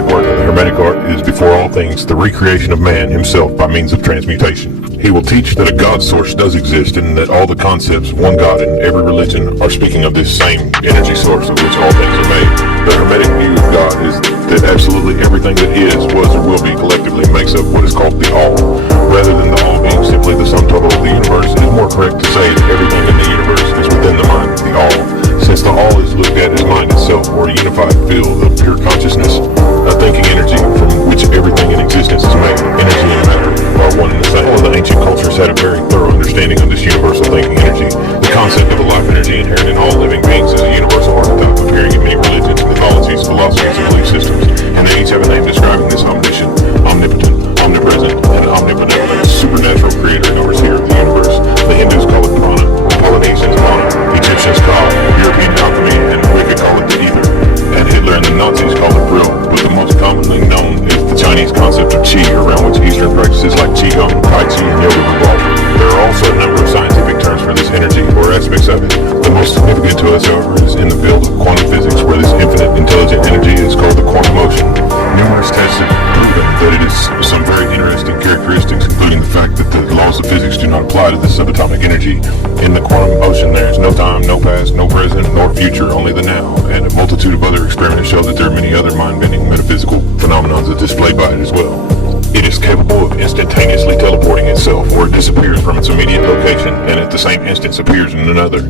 great work of the Hermetic art is, before all things, the recreation of man himself by means of transmutation. He will teach that a God source does exist and that all the concepts of one God in every religion are speaking of this same energy source of which all things are made. The Hermetic view of God is that absolutely everything that is, was, or will be collectively makes up what is called the All. Rather than the All being simply the sum total of the universe, it is more correct to say that everything in the universe is within the mind of the All. Since the All is looked at as mind itself, or a unified field of pure consciousness, a thinking energy from which everything in existence is made, energy and matter are one and the same. All the ancient cultures had a very thorough understanding of this universal thinking energy. The concept of a life energy inherent in all living beings is a universal archetype appearing in many religions, mythologies, philosophies, and belief systems, and they each have a name describing this omniscient, omnipotent, omnipresent, and omnibenevolent supernatural creator known as here of the universe. The Hindus call it prana, Polynesians mana, Egyptians ka, European alchemy, and Wicca call it the ether, and Hitler and the Nazis call it brill. But the most commonly known is the Chinese concept of qi, around which Eastern practices like qigong, tai chi, and yoga revolve. There are also a number of scientific terms for this energy, or aspects of it. The most significant to us, however, is in the field of quantum physics, where this infinite intelligent energy is called the quantum motion. Numerous tests have proven that it has some very interesting characteristics, including the fact that the laws of physics do not apply to this subatomic energy. In the quantum motion, there is no time, no past, no present, nor future, only the now, and a multitude of other experiments show that there are many other mind-bending metaphysical phenomena that display by it as well. It is capable of instantaneously teleporting itself, or it disappears from its immediate location and at the same instance appears in another.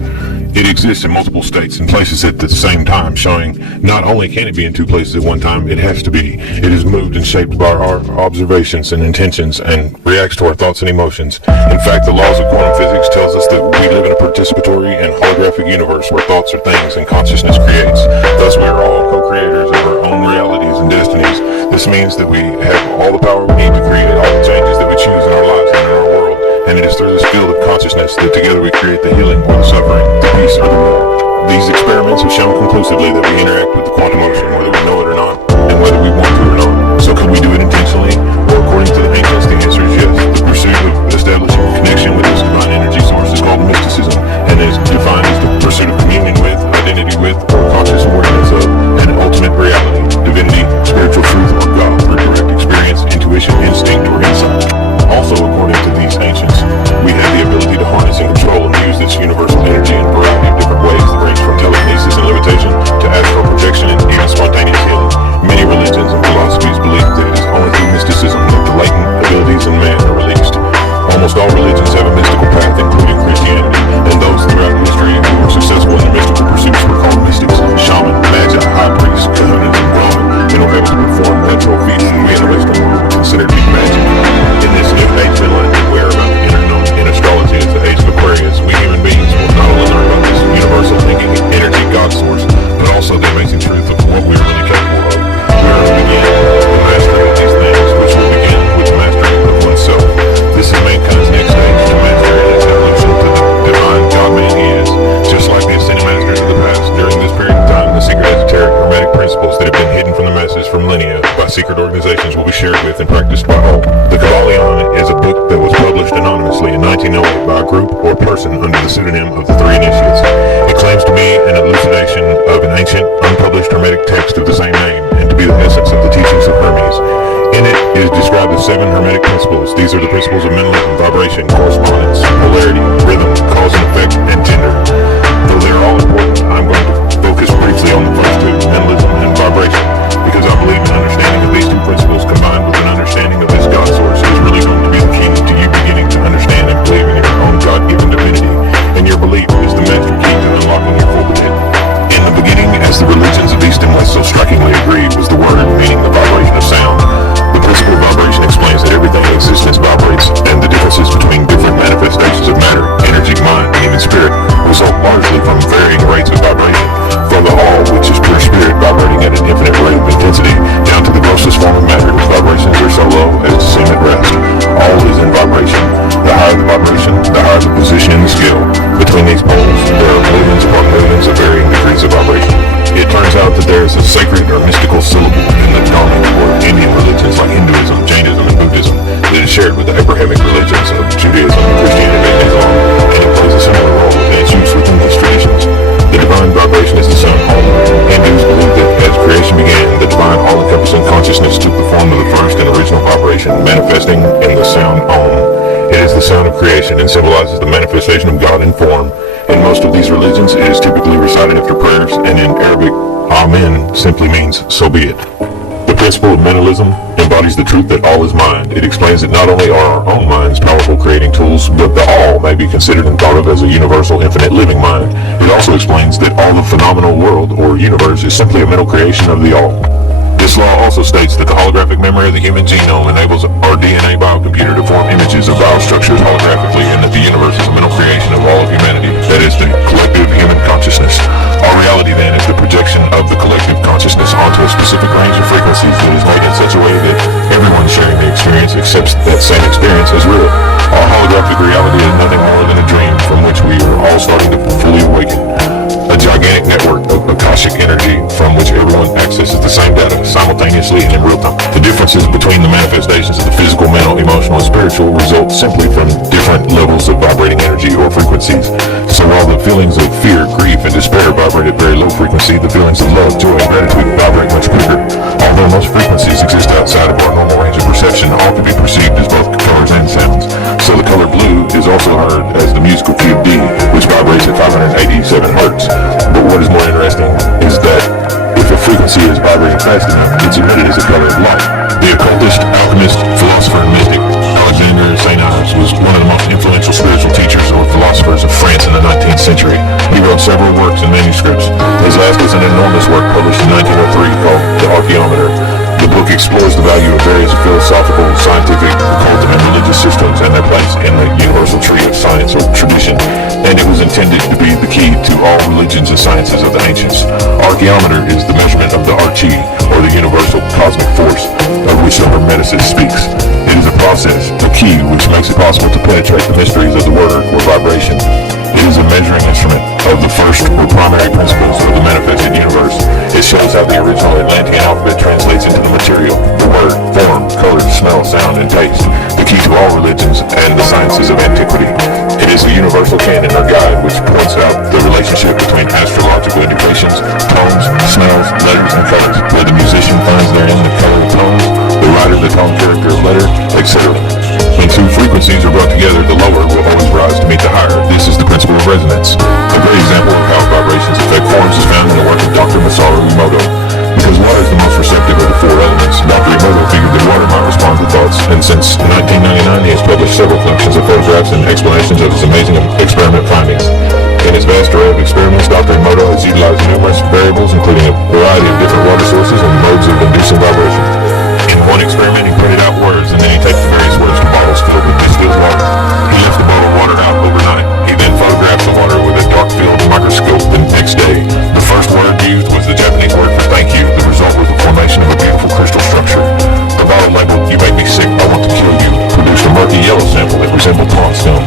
It exists in multiple states and places at the same time, showing not only can it be in two places at one time, it has to be. It is moved and shaped by our observations and intentions and reacts to our thoughts and emotions. In fact, the laws of quantum physics tells us that we live in a participatory and holographic universe where thoughts are things and consciousness creates. Thus, we are all co-creators of our own realities and destinies. This means that we have all the power we need to create all the changes that we choose in our lives and in our world. And it is through this field of consciousness that together we create the healing or the suffering, the peace or the war. These experiments have shown conclusively that we interact with the quantum motion, whether we know it or not, and whether we want to or not. So could we do it intentionally? Or according to the ancients, the answer is yes. The pursuit of establishing a connection with this divine energy source is called mysticism, and is defined as the pursuit of communion with, identity with, or conscious awareness of an ultimate reality, divinity, spiritual truth, or God through direct experience, intuition, instinct, or insight. Also, according to these ancients, we have the ability to harness and control and use this universal energy in a variety of different ways that range from telekinesis and levitation to astral projection and even spontaneous healing. Many religions and philosophies believe that it is only through mysticism that the latent abilities in man are released. Almost all religions have a mystical path, including Christianity, and those throughout history who were successful in their mystical pursuits were called mystics, shaman, magi, high priests, kahunas, and brahmin, and were able to perform natural feats that we in the Western world would consider to be magic. In this new age enlightenment we are about to enter known in astrology as the age of Aquarius, we human beings will not only learn about this universal thinking energy God source, but also the amazing truth of what we are really capable of. We are to begin the mastery of these things, which will begin with the mastery of oneself. This is mankind's next stage to master in its evolution to the divine God-man he is. Just like the ascended masters of the past, during this period of time, the secret esoteric hermetic principles that have been hidden from the masses for millennia by secret organizations will be shared with and practiced by all. The Kabbalion is a book that was published anonymously in 1908 by a group or person under the pseudonym of the Three Initiates. It claims to be an elucidation of an ancient, unpublished hermetic text of the same name, and to be the essence of the teachings of Hermes. In it is described as 7 hermetic principles. These are the principles of mentalism, vibration, correspondence, polarity, rhythm, cause and effect, and gender. Though they are all important, I'm going to focus briefly on the first 2, mentalism and vibration, because I believe an understanding of these 2 principles combined with an understanding of this God source is really going to be the key to you beginning to understand and believe in your own God-given divinity. And your belief is the master key to unlocking your full potential. In the beginning, as the religions of East and West so strikingly agreed, was the word meaning the vibration of sound. The principle of vibration explains that everything in existence vibrates, and the differences between different manifestations of matter, energy, mind, and even spirit result largely from varying rates of vibration, from the all, which is pure spirit vibrating at an infinite rate of intensity, down to the consciousness took the form of the first and original vibration, manifesting in the sound Om. It is the sound of creation and symbolizes the manifestation of God in form. In most of these religions, it is typically recited after prayers, and in Arabic, Amen simply means, so be it. The principle of mentalism embodies the truth that all is mind. It explains that not only are our own minds powerful creating tools, but the all may be considered and thought of as a universal, infinite living mind. It also explains that all the phenomenal world or universe is simply a mental creation of the all. This law also states that the holographic memory of the human genome enables our DNA biocomputer to form images of biostructures holographically, and that the universe is a mental creation of all of humanity, that is, the collective human consciousness. Our reality, then, is the projection of the collective consciousness onto a specific range of frequencies that is made in such a way that everyone sharing the experience accepts that same experience as real. Our holographic reality is nothing more than a dream from which we are all starting to fully awaken. A gigantic network of Akashic energy from which everyone accesses the same data simultaneously and in real time. The differences between the manifestations of the physical, mental, emotional, and spiritual result simply from different levels of vibrating energy or frequencies. So while the feelings of fear, grief, and despair vibrate at very low frequency, the feelings of love, joy, and gratitude vibrate much quicker. Although most frequencies exist outside of our normal range of perception, all can be perceived as both colors and sounds. So the color blue is also heard as the musical key of D, which vibrates at 587 Hz. But what is more interesting is that if a frequency is vibrating fast enough, it's emitted as a color of light. The occultist, alchemist, philosopher, and mystic Alexander St. Ives was one of the most influential spiritual teachers or philosophers of France in the 19th century. He wrote several works and manuscripts. His last was an enormous work published in 1903 called The Archaeometer. The book explores the value of various philosophical, scientific, occult, and religious systems and their place in the universal tree of science or tradition, and it was intended to be the key to all religions and sciences of the ancients. Archaeometer is the measurement of the archi, or the universal cosmic force, of which the Hermeticist speaks. It is a process, a key, which makes it possible to penetrate the mysteries of the word or vibration. It is a measuring instrument of the first or primary principles of the manifested universe. It shows how the original Atlantean alphabet translates into the material, the word, form, color, smell, sound, and taste, the key to all religions and the sciences of antiquity. It is a universal canon or guide which points out the relationship between astrological indications, tones, smells, letters, and colors, where the musician finds therein the color of tones, the writer the tone character of letter, etc. When two frequencies are brought together, the lower will always rise to meet the higher. This is the principle of resonance. A great example of how vibrations affect forms is found in the work of Dr. Masaru Emoto. Because water is the most receptive of the four elements, Dr. Emoto figured that water might respond to thoughts, and since 1999 he has published several collections of photographs and explanations of his amazing experiment findings. In his vast array of experiments, Dr. Emoto has utilized numerous variables, including a variety of different water sources and modes of inducing vibration. In one experiment, he printed out words, and then he takes the various words to bottles filled with distilled water. He left the bottle of water out overnight. He then photographed the water with a dark field microscope the next day. The first word used was the Japanese word for thank you. The result was the formation of a beautiful crystal structure. The bottle labeled, "You make me sick, I want to kill you," produced a murky yellow sample that resembled pond stone.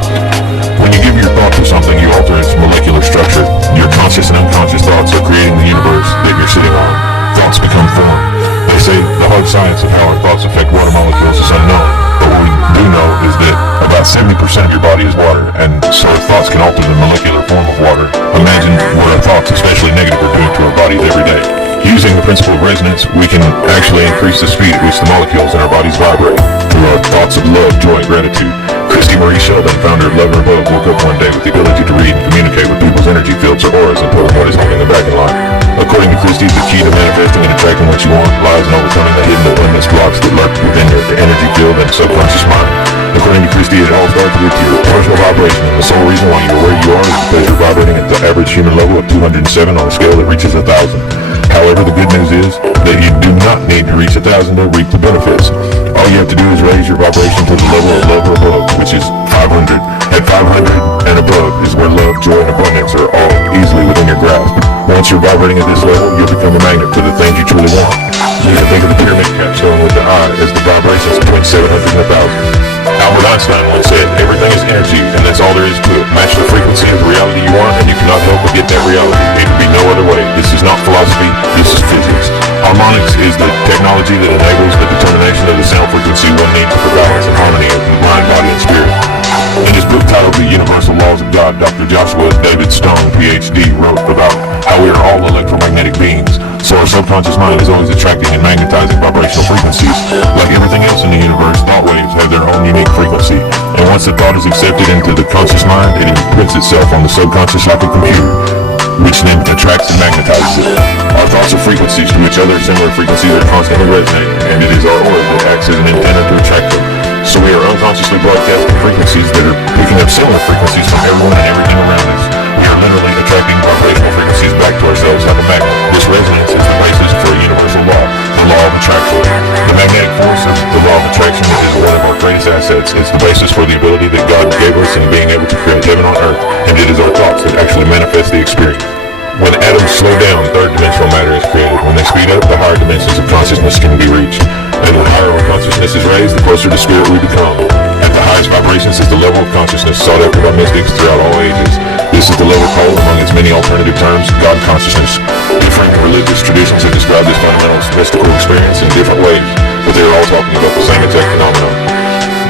When you give your thought to something, you alter its molecular structure. Your conscious and unconscious thoughts are creating the universe that you're sitting on. Thoughts become form. They say the hard science of how our thoughts affect water molecules is unknown, but what we do know is that about 70% of your body is water, and so our thoughts can alter the molecular form of water. Imagine what our thoughts, especially negative, are doing to our bodies every day. Using the principle of resonance, we can actually increase the speed at which the molecules in our bodies vibrate through our thoughts of love, joy, and gratitude. Christy Marie Sheldon, founder of Love and Above, woke up one day with the ability to read and communicate with people's energy fields or auras and tell them what is holding them back in life. According to Christy, the key to manifesting and attracting what you want lies in overcoming the hidden or endless blocks that lurk within your energy field and subconscious mind. According to Christy, it all starts with your personal vibration, and the sole reason why you're where you are is because you're vibrating at the average human level of 207 on a scale that reaches 1,000. However, the good news is that you do not need to reach 1,000 to reap the benefits. All you have to do is raise your vibration to the level of love or above, which is 500. At 500 and above is where love, joy, and abundance are all easily within your grasp. Once you're vibrating at this level, you'll become a magnet for the things you truly want. You can think of the pyramid cap showing with the eye as the vibrations between 700 and 1,000. Albert Einstein once said, everything is energy, and that's all there is to it. Match the frequency of the reality you want, and you cannot help but get that reality. It can be no other way. This is not philosophy, this is physics. Harmonics is the technology that enables the determination of the sound frequency one needs for balance and harmony of the mind, body, and spirit. In his book titled The Universal Laws of God, Dr. Joshua David Stone, PhD, wrote about how we are all electromagnetic beings. So our subconscious mind is always attracting and magnetizing vibrational frequencies. Like everything else in the universe, thought waves have their own unique frequency. And once the thought is accepted into the conscious mind, it imprints itself on the subconscious like a computer, which then attracts and magnetizes it. Our thoughts are frequencies to which other similar frequencies are constantly resonating, and it is our aura that acts as an antenna to attract them. So we are unconsciously broadcasting frequencies that are picking up similar frequencies from everyone and everything around us. We are literally attracting vibrational frequencies back to ourselves like a magnet. This resonance is the basis for a universal law, the law of attraction. The magnetic force of the law of attraction is one of our greatest assets. It's the basis for the ability that God gave us in being able to create heaven on earth, and it is our thoughts that actually manifest the experience. When atoms slow down, third-dimensional matter is created. When they speed up, the higher dimensions of consciousness can be reached. And the higher our consciousness is raised, the closer to spirit we become. At the highest vibrations is the level of consciousness sought after by mystics throughout all ages. This is the level called, among its many alternative terms, God consciousness. Different religious traditions have described this fundamental mystical experience in different ways, but they are all talking about the same exact phenomenon,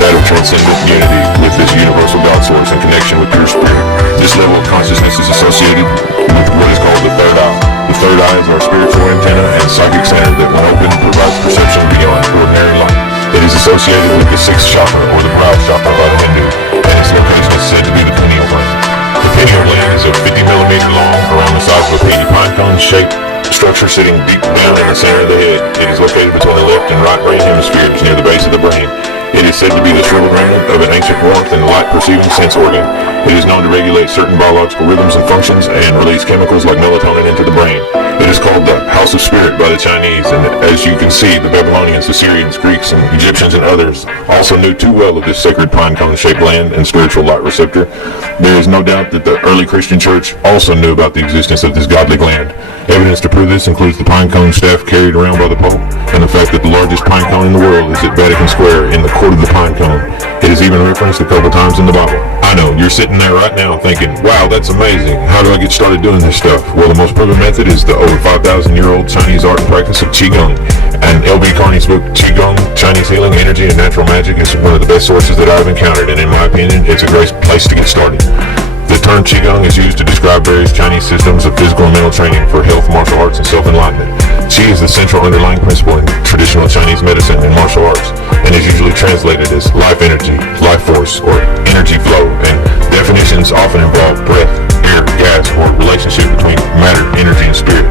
that of transcendent unity with this universal God source in connection with pure spirit. This level of consciousness is associated with what is called the third eye. The third eye is our spiritual antenna and psychic center that, when open, provides perception beyond ordinary light. It is associated with the sixth chakra, or the brow chakra by the Hindu, and its location is said to be the pineal gland. The pineal gland is a 50 millimeter long, around the size of a penny pine cone shaped structure sitting deep down in the center of the head. It is located between the left and right brain hemispheres near the base of the brain. It is said to be the shriveled remnant of an ancient warmth and light-perceiving sense organ. It is known to regulate certain biological rhythms and functions and release chemicals like melatonin into the brain. It is called the House of Spirit by the Chinese, and as you can see, the Babylonians, Assyrians, Greeks, and Egyptians and others also knew too well of this sacred pine cone-shaped gland and spiritual light receptor. There is no doubt that the early Christian church also knew about the existence of this godly gland. Evidence to prove this includes the pine cone staff carried around by the Pope, and the fact that the largest pine cone in the world is at Vatican Square in the court of the pine cone. It is even referenced a couple times in the Bible. I know, you're sitting there right now thinking, wow, that's amazing. How do I get started doing this stuff? Well, the most proven method is the over 5,000-year-old Chinese art and practice of Qigong. And L.B. Carney's book, Qigong, Chinese Healing, Energy, and Natural Magic, is one of the best sources that I've encountered, and in my opinion, it's a great place to get started. The term Qigong is used to describe various Chinese systems of physical and mental training for health, martial arts, and self-enlightenment. Qi is the central underlying principle in traditional Chinese medicine and martial arts, and is usually translated as life energy, life force, or energy flow, and definitions often involve breath, air, gas, or relationship between matter, energy, and spirit.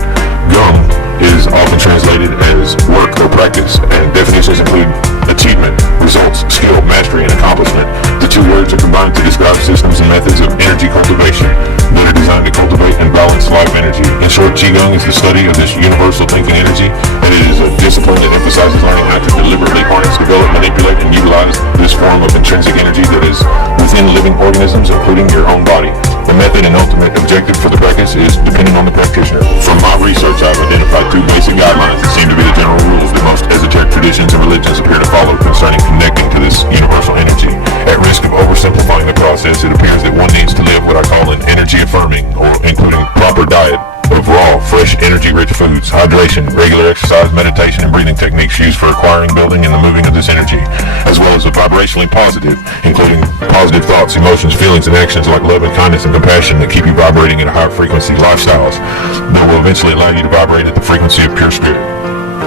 Gong is often translated as work or practice, and definitions include achievement, results, skill, mastery, and accomplishment. The two words are combined to describe systems and methods of energy cultivation that are designed to cultivate and balance life energy. In short, Qigong is the study of this universal thinking energy, and it is a discipline that emphasizes learning how to deliberately harness, develop, manipulate, and utilize this form of intrinsic energy that is within living organisms, including your own body. The method and ultimate objective for the practice is depending on the practitioner. From my research, I've identified two basic guidelines that seem to be the general rules that most esoteric traditions and religions appear to follow concerning connecting to this universal energy. At risk of oversimplifying the process, it appears that one needs to live what I call an energy affirming, or including proper diet of raw, fresh, energy-rich foods, hydration, regular exercise, meditation, and breathing techniques used for acquiring, building, and the moving of this energy, as well as a vibrationally positive, including positive thoughts, emotions, feelings, and actions like love and kindness and compassion that keep you vibrating at a higher frequency lifestyles that will eventually allow you to vibrate at the frequency of pure spirit.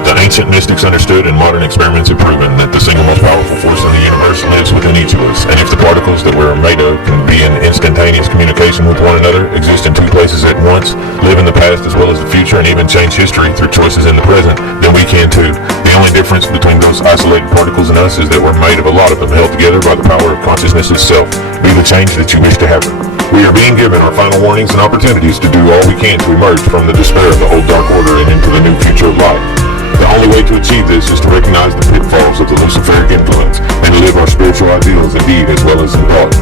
The ancient mystics understood, and modern experiments have proven, that the single most powerful force in the universe lives within each of us. And if the particles that we're made of can be in instantaneous communication with one another, exist in two places at once, live in the past as well as the future, and even change history through choices in the present, then we can too. The only difference between those isolated particles and us is that we're made of a lot of them, held together by the power of consciousness itself. Be the change that you wish to happen. We are being given our final warnings and opportunities to do all we can to emerge from the despair of the old dark order and into the new future of light. The only way to achieve this is to recognize the pitfalls of the Luciferic influence and live our spiritual ideals in deed as well as in thought.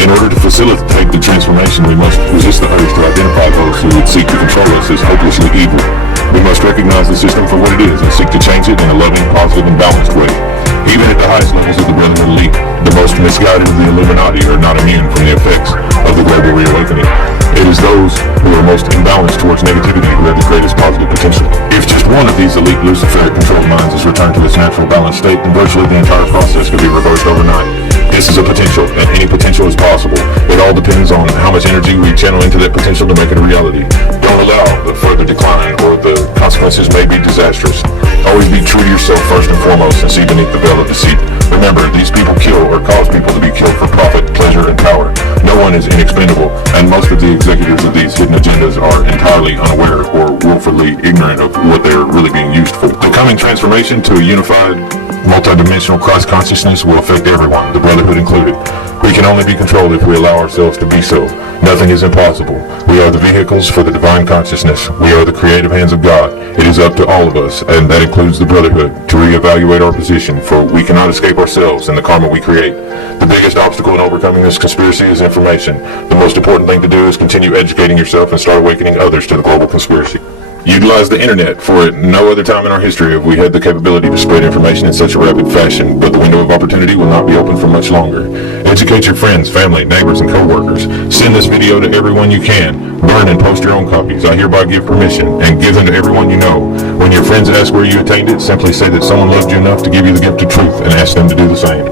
In order to facilitate the transformation, we must resist the urge to identify those who would seek to control us as hopelessly evil. We must recognize the system for what it is and seek to change it in a loving, positive, and balanced way. Even at the highest levels of the Brotherhood elite, the most misguided of the Illuminati are not immune from the effects of the global reawakening. It is those who are most imbalanced towards negativity who have the greatest positive potential. If just one of these elite Luciferic controlled minds is returned to its natural balanced state, then virtually the entire process could be reversed overnight. This is a potential, and any potential is possible. It all depends on how much energy we channel into that potential to make it a reality. Don't allow the further decline, or the consequences may be disastrous. Always be true to yourself first and foremost, and see beneath the veil of deceit. Remember, these people kill or cause people to be killed for profit, pleasure, and power. No one is inexpendable, and most of the executives of these hidden agendas are entirely unaware or willfully ignorant of what they're really being used for. The coming transformation to a unified, multidimensional Christ consciousness will affect everyone, the Brotherhood included. We can only be controlled if we allow ourselves to be so. Nothing is impossible. We are the vehicles for the divine consciousness. We are the creative hands of God. It is up to all of us, and that includes the Brotherhood, to reevaluate our position, for we cannot escape ourselves and the karma we create. The biggest obstacle in overcoming this conspiracy is information. The most important thing to do is continue educating yourself and start awakening others to the global conspiracy. Utilize the internet, for at no other time in our history have we had the capability to spread information in such a rapid fashion, but the window of opportunity will not be open for much longer. Educate your friends, family, neighbors, and co-workers. Send this video to everyone you can. Burn and post your own copies. I hereby give permission, and give them to everyone you know. When your friends ask where you attained it, simply say that someone loved you enough to give you the gift of truth, and ask them to do the same.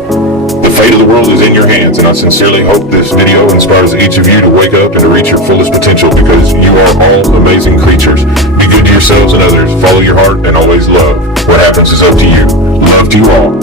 The fate of the world is in your hands, and I sincerely hope this video inspires each of you to wake up and to reach your fullest potential, because you are all amazing creatures. Be good to yourselves and others. Follow your heart and always love. What happens is up to you. Love to you all.